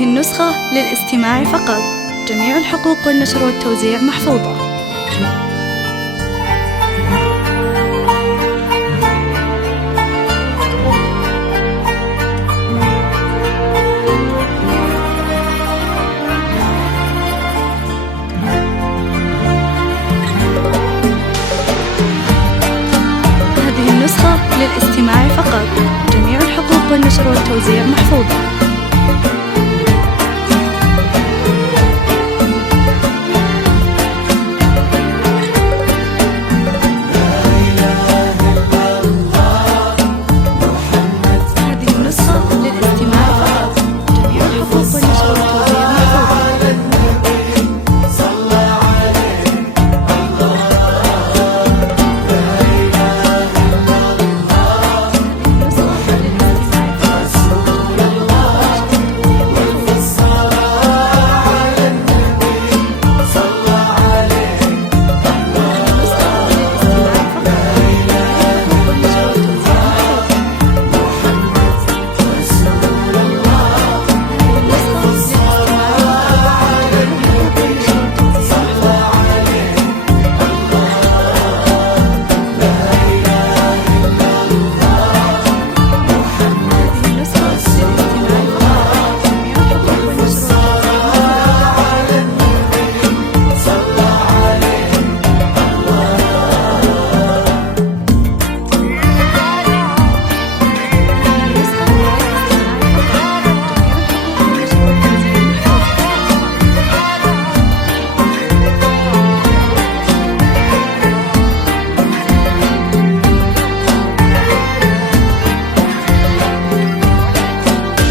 هذه النسخة للاستماع فقط. جميع الحقوق والنشر والتوزيع محفوظة. هذه النسخة للاستماع فقط. جميع الحقوق والنشر والتوزيع محفوظة.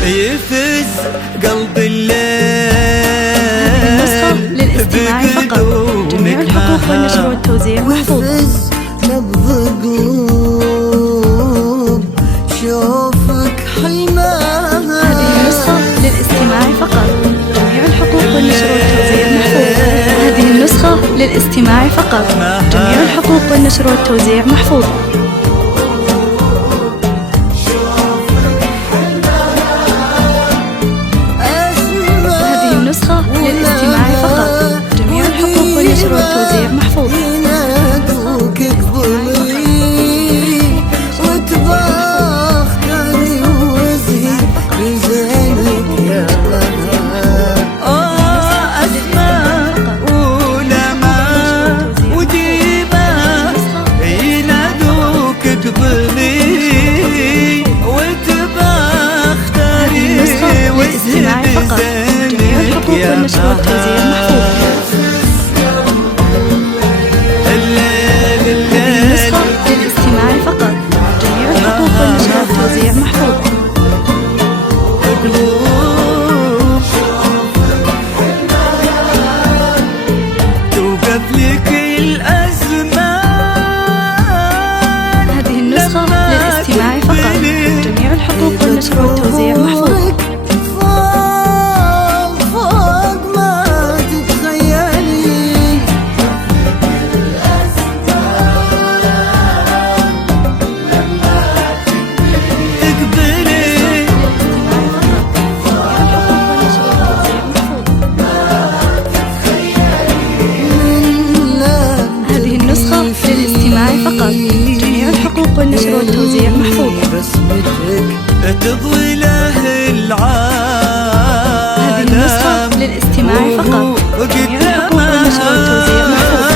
يفز قلب الليل النسخة للاستماع فقط. جميع الحقوق والنشر والتوزيع محفوظة. يفز نبض قلوب شوفك حلمها. هذه النسخة للاستماع فقط. جميع الحقوق والنشر والتوزيع محفوظة. هذه النسخة للاستماع فقط. جميع الحقوق والنشر والتوزيع محفوظة. للاستماع فقط. جميع الحقوق والنشر والتوزيع محفوظة. ينادوك اقبلي وتبختري وزهي بزينك يا أسماء ولماء وديمة. ينادوك اقبلي وتبختري وزهي جميع الحقوق والنشر والتوزيع محفوظة. النسخة للاستماع فقط. جميع الحقوق والنشر والتوزيع محفوظة. توقف لك الأزمان. هذه النسخة للاستماع فقط. جميع الحقوق والنشر والتوزيع محفوظة. فقط. جميع الحقوق والنشر والتوزيع محفوظة. بسمتك تضوي له العالم. هذه النسخة للاستماع فقط. جميع الحقوق والنشر والتوزيع محفوظة.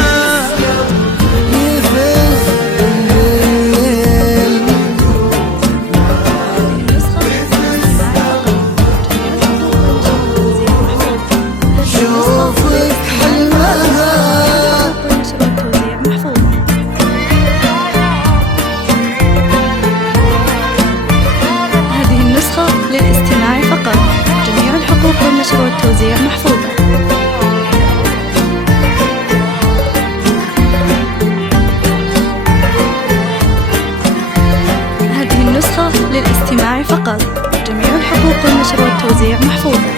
للاستماع فقط. جميع الحقوق والنشر والتوزيع محفوظة. هذه النسخة للاستماع فقط. جميع الحقوق والنشر والتوزيع محفوظة.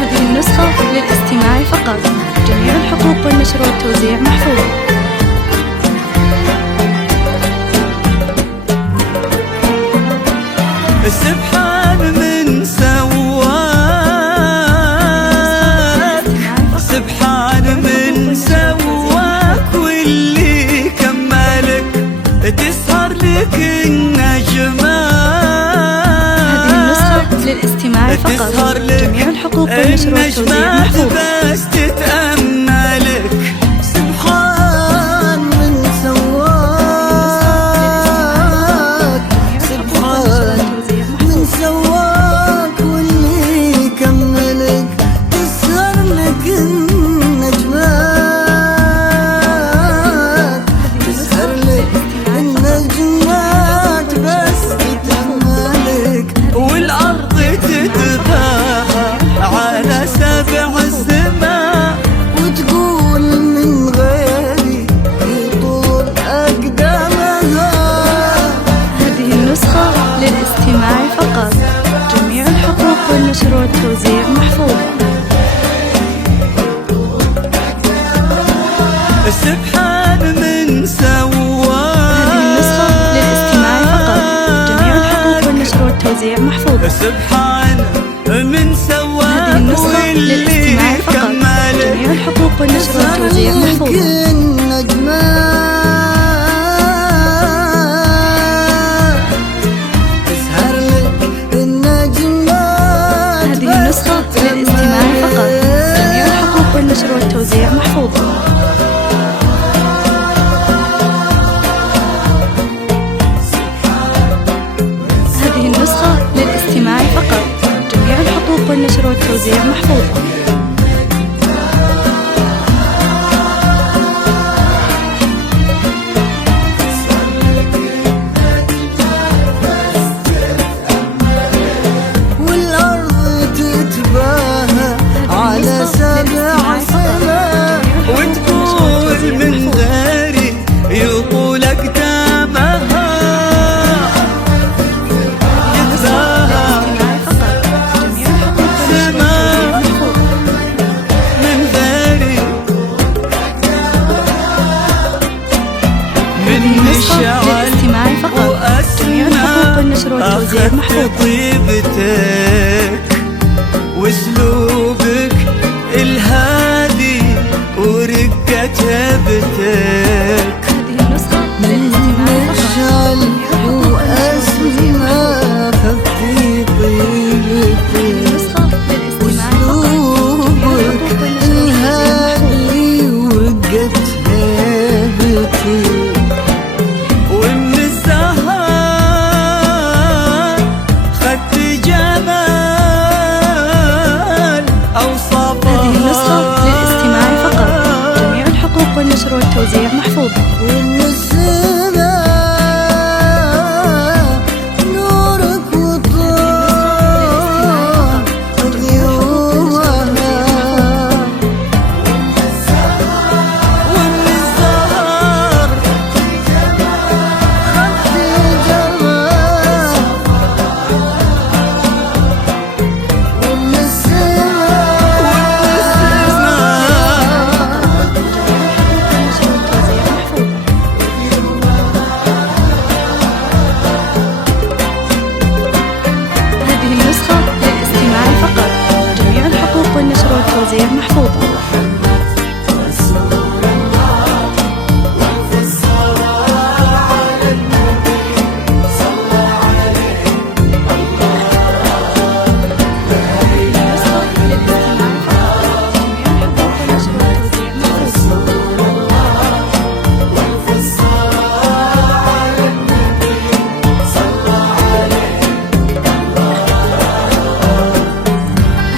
هذه النسخة للاستماع فقط. جميع الحقوق والنشر والتوزيع محفوظة. سبحان من سواك، سبحان من سواك واللي كملك تسهر لك النجمات. هذه النسخة للاستماع فقط، جميع الحقوق والنشر والتوزيع محفوظ. بس تتأملك سبحان من سواك، سبحان من سواك واللي يكملك تسهر لك النجمات، تسهر لك النجمات بس تتأملك، والأرض تتباهى على سبع السماء وتقول من غيري يطول أقدامها. هذه النسخة للاستماع فقط، جميع الحقوق والنشر والتوزيع محفوظة. سبحان من سواك، هذه النسخة للاستماع فقط، جميع الحقوق والنشر والتوزيع محفوظة. سبحان من سواك هذه النسخة للاستماع فقط، جميع الحقوق والنشر والتوزيع محفوظة. هذه النسخة للاستماع فقط، جميع الحقوق والنشر والتوزيع محفوظة. هذه النسخة للاستماع فقط، جميع الحقوق والنشر والتوزيع محفوظة. والأرض تتباهى على سبع سماء وتقول من غيري يطول أقدامها. للاستماع فقط، جميع الحقوق والنشر والتوزيع محفوظ. طيبتك واسلوبك الهادي ورقة هبتك، هذه النسخة للاستماع فقط، جميع الحقوق والنشر والتوزيع محفوظ. هذه النسخة للاستماع فقط، جميع الحقوق والنشر والتوزيع محفوظ. ومن السهر خدت جمال أوصافها. هذه النسخة للاستماع فقط، جميع الحقوق والنشر والتوزيع محفوظة. ومن السماء نورك وطاق غيومها، ومن السهر والتوزيع محفوظة.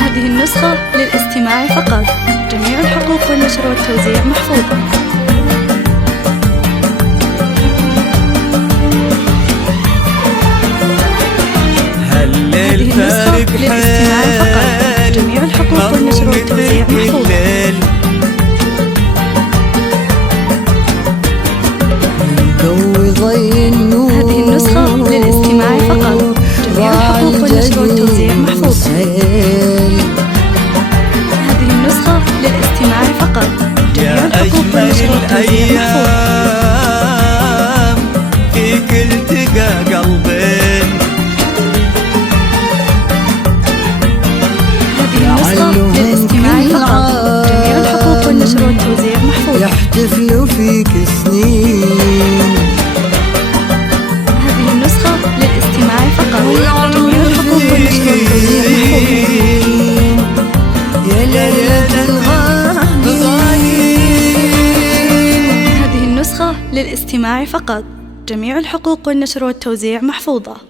هذه النسخة للاستماع فقط، جميع الحقوق والنشر والتوزيع محفوظة. هذه النسخة للاستماع فقط، جميع الحقوق والنشر والتوزيع محفوظة. هذه النسخة للاستماع فقط، جميع الحقوق والنشر والتوزيع محفوظة. هذه النسخة للاستماع فقط، جميع الحقوق والنشر والتوزيع محفوظة. فيك التقى قلبين والتوزيع محفوظة. يحتفلوا فيك سنين. هذه النسخة للاستماع فقط. جميع الحقوق والنشر والتوزيع محفوظة. يا ليلة الغالين. هذه النسخة للاستماع فقط. جميع الحقوق والنشر والتوزيع محفوظة.